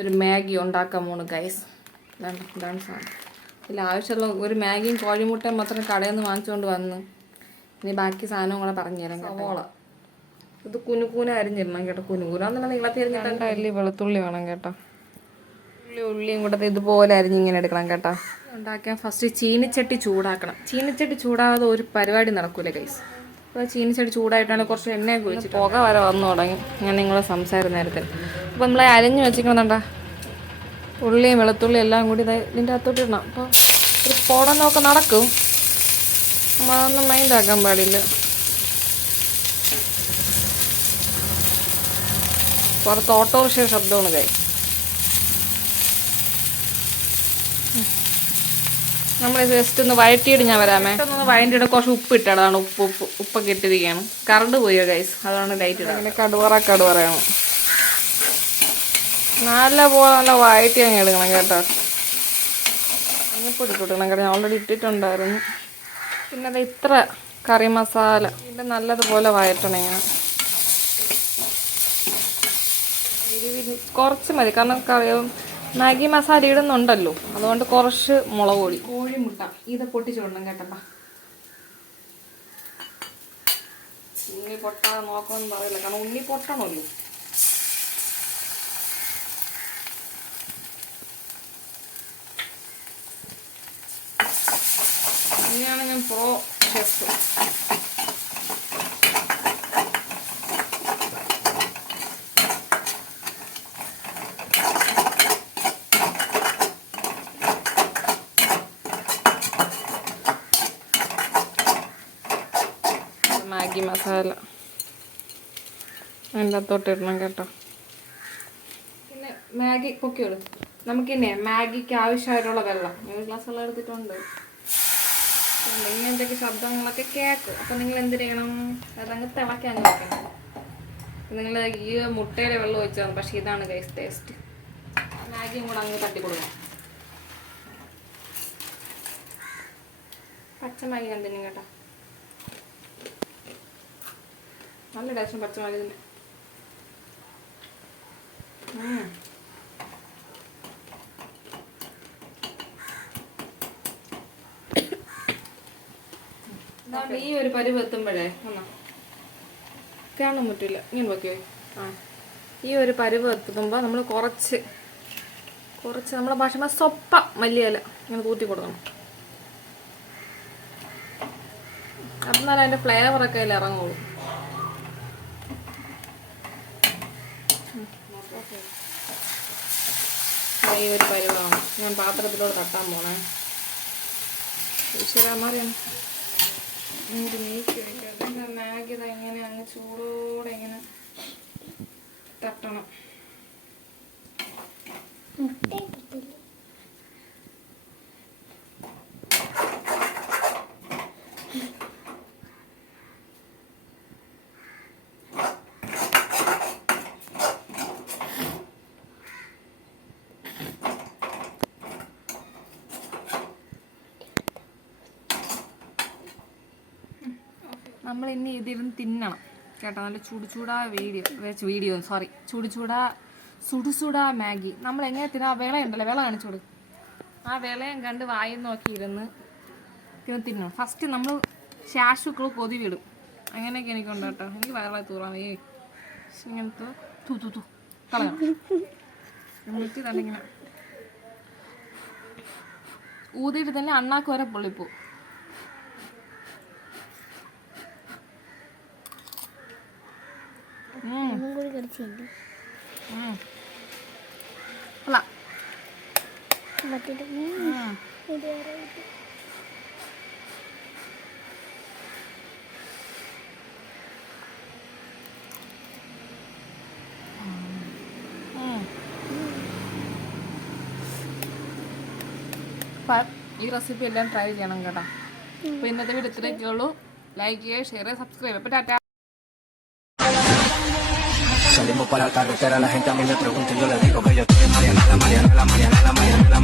ഒരു മാഗി ഉണ്ടാക്കാൻ പോണു ഗൈസ്. ഇതാണ് സാധനം. ഇതിൽ ആവശ്യമുള്ള ഒരു മാഗിയും കോഴിമുട്ടയും മാത്രം കടയിൽ നിന്ന് വാങ്ങിച്ചുകൊണ്ട് വന്ന് ഇനി ബാക്കി സാധനവും കൂടെ പറഞ്ഞുതരാം. സവോള ഇത് കുനുകൂന അരിഞ്ഞിടണം കേട്ടോ. കുനുകൂനാന്നുള്ള നീളത്തിൽ അരിഞ്ഞിട്ട് വലിയ വെളുത്തുള്ളി വേണം കേട്ടോ. ഉള്ളിയും കൂടെ ഇതുപോലെ അരിഞ്ഞിങ്ങനെ എടുക്കണം കേട്ടോ. ഉണ്ടാക്കാൻ ഫസ്റ്റ് ചീനിച്ചട്ടി ചൂടാക്കണം. ചീനിച്ചട്ടി ചൂടാകാതെ ഒരു പരിപാടി നടക്കൂല ഗൈസ്. അപ്പോൾ ചീനിച്ചട്ടി ചൂടായിട്ടാണ് കുറച്ച് എണ്ണയൊക്കെ ഒഴിച്ച് പുക വരെ വന്നു തുടങ്ങി. ഞാൻ നിങ്ങളെ സംസാരം നേരത്തിൽ അപ്പോൾ നമ്മൾ അരിഞ്ഞ് വെച്ചിരിക്കണമെന്നുണ്ടാ ഉള്ളിയും വെളുത്തുള്ളിയും എല്ലാം കൂടി ഇതിൻ്റെ അകത്തോട്ട് ഇടണം. അപ്പോൾ ഒരു സ്ഫോടനമൊക്കെ നടക്കും. നമ്മളതൊന്നും മൈൻഡാക്കാൻ പാടില്ല. പുറത്ത് ഓട്ടോറിക്ഷ ശബ്ദമാണ് കൈ. നമ്മൾ ജസ്റ്റ് ഒന്ന് വഴറ്റിയിട്ട് ഞാൻ വരാമേ. ഒന്ന് വഴറ്റിയിട്ട് കുറച്ച് ഉപ്പ് ഇട്ടതാണ്. ഉപ്പൊക്കെ ഇട്ടിരിക്കുകയാണ്. കറണ്ട് പോയോ ഗൈസ്, അതാണ് ലൈറ്റ് ഇടാം. അങ്ങനെ കടുവറയാണ് നല്ല വഴറ്റി അങ്ങ് എടുക്കണം കേട്ടോ. മഞ്ഞപ്പൊടി കൊടുക്കണം കേട്ടോ. ഞാൻ ഓൾറെഡി ഇട്ടിട്ടുണ്ടായിരുന്നു. പിന്നെ അത് ഇത്ര കറി മസാല ഇത് നല്ലതുപോലെ വഴറ്റണം. ഇങ്ങനെ കുറച്ച് മതി, കാരണം കറിയും മാഗി മസാല ഇടുന്നുണ്ടല്ലോ, അതുകൊണ്ട് കുറച്ച് മുളക് പൊടി. കോഴിമുട്ട ഇത് പൊട്ടിച്ചിടണം കേട്ടപ്പാ. ഉണ്ണി പൊട്ടാതെ നോക്കണമെന്ന് പറയില്ല, കാരണം ഉണ്ണി പൊട്ടണമല്ലോ. ഇനിയാണ് ഞാൻ പ്രോ ഷെഫ്. മാഗി മസാല അതിൻ്റെ അകത്തോട്ട് ഇടണം കേട്ടോ. പിന്നെ മാഗി പൊക്കിയോളൂ. നമുക്കിന്നെ മാഗിക്ക് ആവശ്യമായിട്ടുള്ള വെള്ളം ഒരു ഗ്ലാസ് വെള്ളം എടുത്തിട്ടുണ്ട്. ഇങ്ങനത്തെ ശബ്ദങ്ങളൊക്കെ കേൾക്കും. അപ്പം നിങ്ങൾ എന്ത് ചെയ്യണം, അതങ്ങ് തിളക്കാൻ നോക്കണം. നിങ്ങൾ ഈ മുട്ടയുടെ വെള്ളം ഒഴിച്ചാൽ, പക്ഷേ ഇതാണ് ഗൈസ് ടേസ്റ്റ്. മാഗിയും കൂടെ അങ്ങ് തട്ടി കൊടുക്കണം. പച്ച മാഗി കണ്ടിന്യൂ കേട്ടോ. നല്ല ടേസ്റ്റ് പച്ചമാഗി തന്നെ. ഈ ഒരു പരുവ് എത്തുമ്പോഴേ കാണാൻ പറ്റില്ല, ഇങ്ങനെ വെക്കോ. ഈ ഒരു പരുവ് എത്തുമ്പോൾ നമ്മൾ കുറച്ച് നമ്മളെ ഭാഷ സൊപ്പ മല്ലിയില ഇങ്ങനെ കൂട്ടി കൊടുക്കണം. എന്നാലും അതിൻ്റെ ഫ്ലേവറൊക്കെ അതിൽ ഇറങ്ങുള്ളൂ. ഈ ഒരു പരുവാണ് ഞാൻ പാത്രത്തിലോട് തട്ടാൻ പോണേ. ഈശ്വരമാറിയാണ് മാഗി ഇങ്ങനെ അങ്ങ് ചൂടോടെ ഇങ്ങനെ തട്ടണം. നമ്മൾ ഇനി ഇതിരുന്ന് തിന്നണം കേട്ടോ. നല്ല ചുടുചൂടാ മാഗി. നമ്മൾ എങ്ങനെ തിന്നാ, വിളയുണ്ടല്ലോ, വിള കാണിച്ചോട്. ആ വിളയും കണ്ട് വായും നോക്കി ഇരുന്ന് തിന്നണം. ഫസ്റ്റ് നമ്മൾ ശാശുക്കൾ കൊതി വിടും. അങ്ങനെയൊക്കെ എനിക്കുണ്ട് കേട്ടോ. എനിക്ക് വയറായി തൂറാണ്. ഇങ്ങനത്തെ കളയണം. എന്നിട്ട് തന്നെ ഇങ്ങനെ ഊതിയിട്ട് തന്നെ അണ്ണാക്ക് വരെ പൊള്ളിപ്പോ. ഈ റെസിപ്പി എല്ലാം ട്രൈ ചെയ്യണം കേട്ടോ. അപ്പോൾ ഇന്നത്തെ വീഡിയോ ഇത്രയൊക്കെ ഉള്ളൂ. ലൈക്ക് ചെയ്യുക, ഷെയർ ചെയ്യുക, സബ്സ്ക്രൈബ് ചെയ്യുക. അപ്പോൾ Tata. Salimos para la carretera, la gente a mí me pregunta y yo le digo que yo estoy en Mariana, la Mariana, la Mariana, la Mariana.